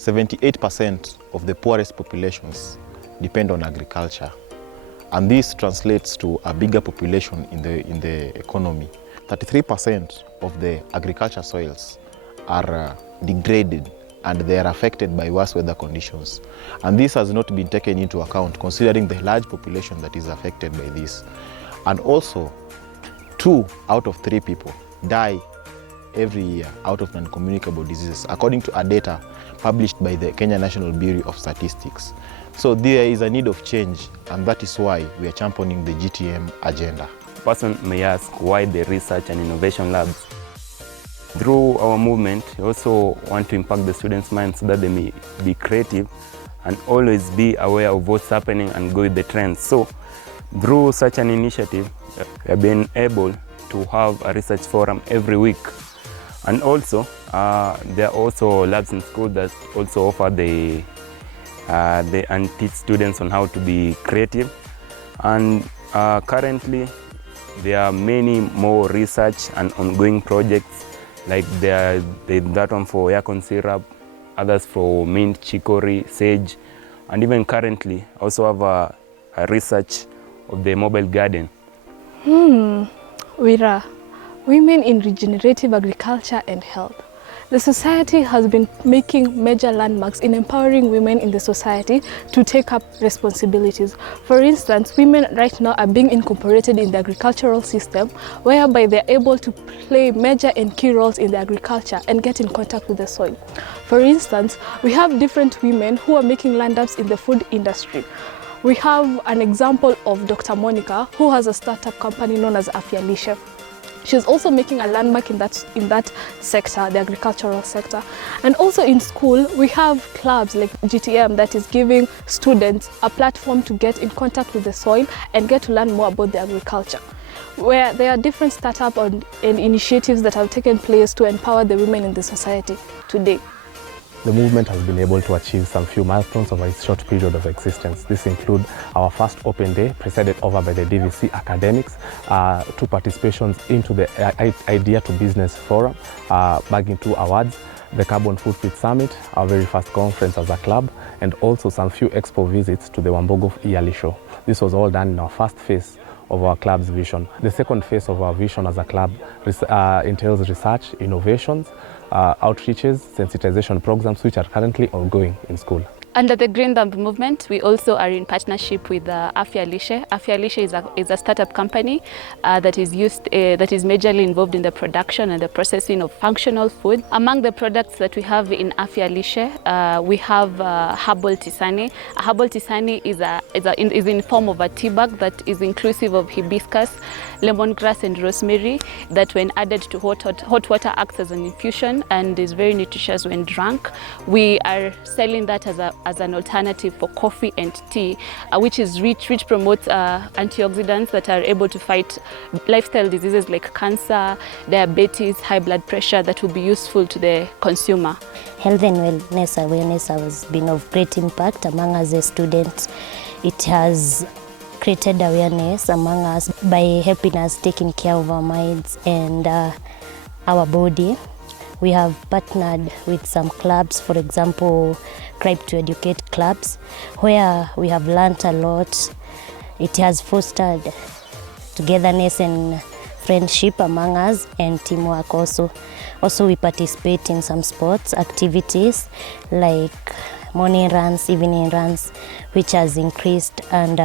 78% of the poorest populations depend on agriculture. And this translates to a bigger population in the economy. 33% of the agriculture soils are degraded and they are affected by worse weather conditions. And this has not been taken into account considering the large population that is affected by this. And also, 2 out of 3 people die every year out of non-communicable diseases, according to data published by the Kenya National Bureau of Statistics. So there is a need of change, and that is why we are championing the GTM agenda. A person may ask why the research and innovation labs. Through our movement, we also want to impact the students' minds so that they may be creative and always be aware of what's happening and go with the trends. So through such an initiative, we have been able to have a research forum every week. And also, there are also labs in school that also offer and teach students on how to be creative. And currently, there are many more research and ongoing projects, like there's that one for yakon syrup, others for mint, chicory, sage, and even currently also have a research of the mobile garden. Wira, women in regenerative agriculture and health. The society has been making major landmarks in empowering women in the society to take up responsibilities. For instance, women right now are being incorporated in the agricultural system, whereby they're able to play major and key roles in the agriculture and get in contact with the soil. For instance, we have different women who are making landmarks in the food industry. We have an example of Dr. Monica, who has a startup company known as Afya Lishe. She's also making a landmark in that sector, the agricultural sector. And also in school, we have clubs like GTM that is giving students a platform to get in contact with the soil and get to learn more about the agriculture, where there are different startups and initiatives that have taken place to empower the women in the society today. The movement has been able to achieve some few milestones over its short period of existence. This includes our first open day presided over by the DVC academics, 2 participations into the Idea to Business Forum, bagging 2 awards, the Carbon Footprint Summit, our very first conference as a club, and also some few expo visits to the Wambogo yearly show. This was all done in our first phase of our club's vision. The second phase of our vision as a club entails research, innovations, outreaches, sensitization programs which are currently ongoing in school. Under the Green Thumb movement, we also are in partnership with Afya Lishe. Afya Lishe is a startup company that is majorly involved in the production and the processing of functional food. Among the products that we have in Afya Lishe, we have herbal tisane. A herbal tisane is in form of a tea bag that is inclusive of hibiscus, lemongrass, and rosemary. That, when added to hot water, acts as an infusion and is very nutritious when drunk. We are selling that as an alternative for coffee and tea, which promotes antioxidants that are able to fight lifestyle diseases like cancer, diabetes, high blood pressure, that will be useful to the consumer. Health and wellness awareness has been of great impact among us as students. It has created awareness among us by helping us taking care of our minds and our body. We have partnered with some clubs, for example, Tribe to Educate clubs, where we have learnt a lot. It has fostered togetherness and friendship among us and teamwork also. Also, we participate in some sports activities like morning runs, evening runs, which has increased and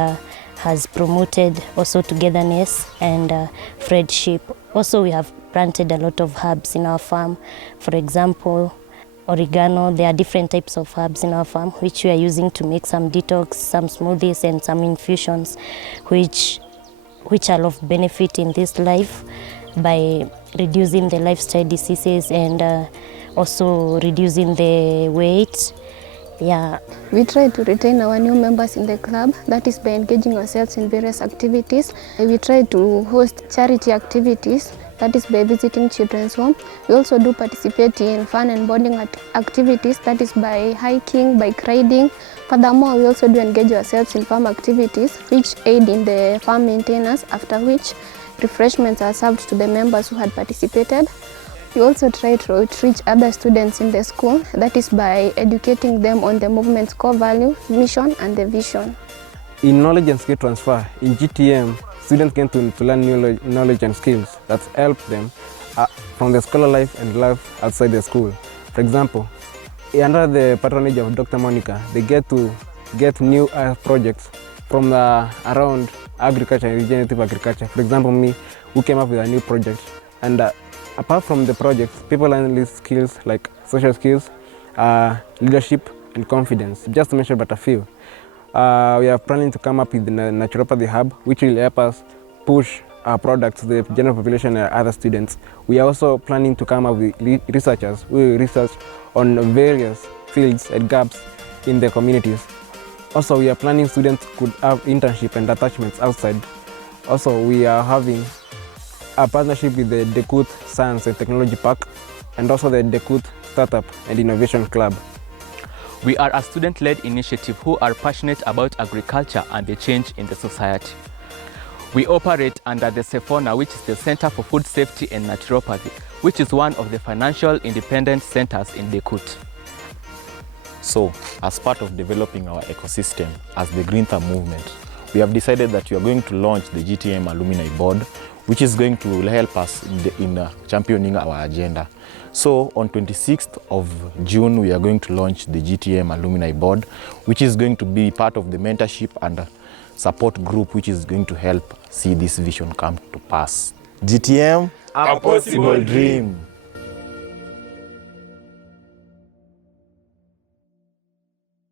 has promoted also togetherness and friendship. Also, we have planted a lot of herbs in our farm. For example, oregano. There are different types of herbs in our farm which we are using to make some detox, some smoothies and some infusions which are of benefit in this life by reducing the lifestyle diseases and also reducing the weight. Yeah. We try to retain our new members in the club, that is by engaging ourselves in various activities. We try to host charity activities, that is by visiting children's home. We also do participate in fun and bonding activities, that is by hiking, bike riding. Furthermore, we also do engage ourselves in farm activities which aid in the farm maintenance, after which refreshments are served to the members who had participated. We also try to outreach other students in the school, that is by educating them on the movement's core value, mission and the vision. In knowledge and skill transfer, in GTM, students get to learn new knowledge and skills that help them from the scholar life and life outside the school. For example, under the patronage of Dr. Monica, they get to get new projects from around agriculture and regenerative agriculture. For example, me, who came up with a new project. And apart from the projects, people learn these skills like social skills, leadership and confidence, just to mention but a few. We are planning to come up with the naturopathy hub, which will help us push our products to the general population and other students. We are also planning to come up with researchers who will research on various fields and gaps in the communities. Also, we are planning students could have internship and attachments outside. Also, we are having a partnership with the DeKUT Science and Technology Park and also the DeKUT Startup and Innovation Club. We are a student-led initiative who are passionate about agriculture and the change in the society. We operate under the CeFONA, which is the Center for Food Safety and Naturopathy, which is one of the financial independent centers in DeKUT. So, as part of developing our ecosystem as the Green Thumb movement, we have decided that we are going to launch the GTM Alumni Board, which is going to help us in championing our agenda. So on 26th of June, we are going to launch the GTM Alumni Board, which is going to be part of the mentorship and support group, which is going to help see this vision come to pass. GTM, a possible dream.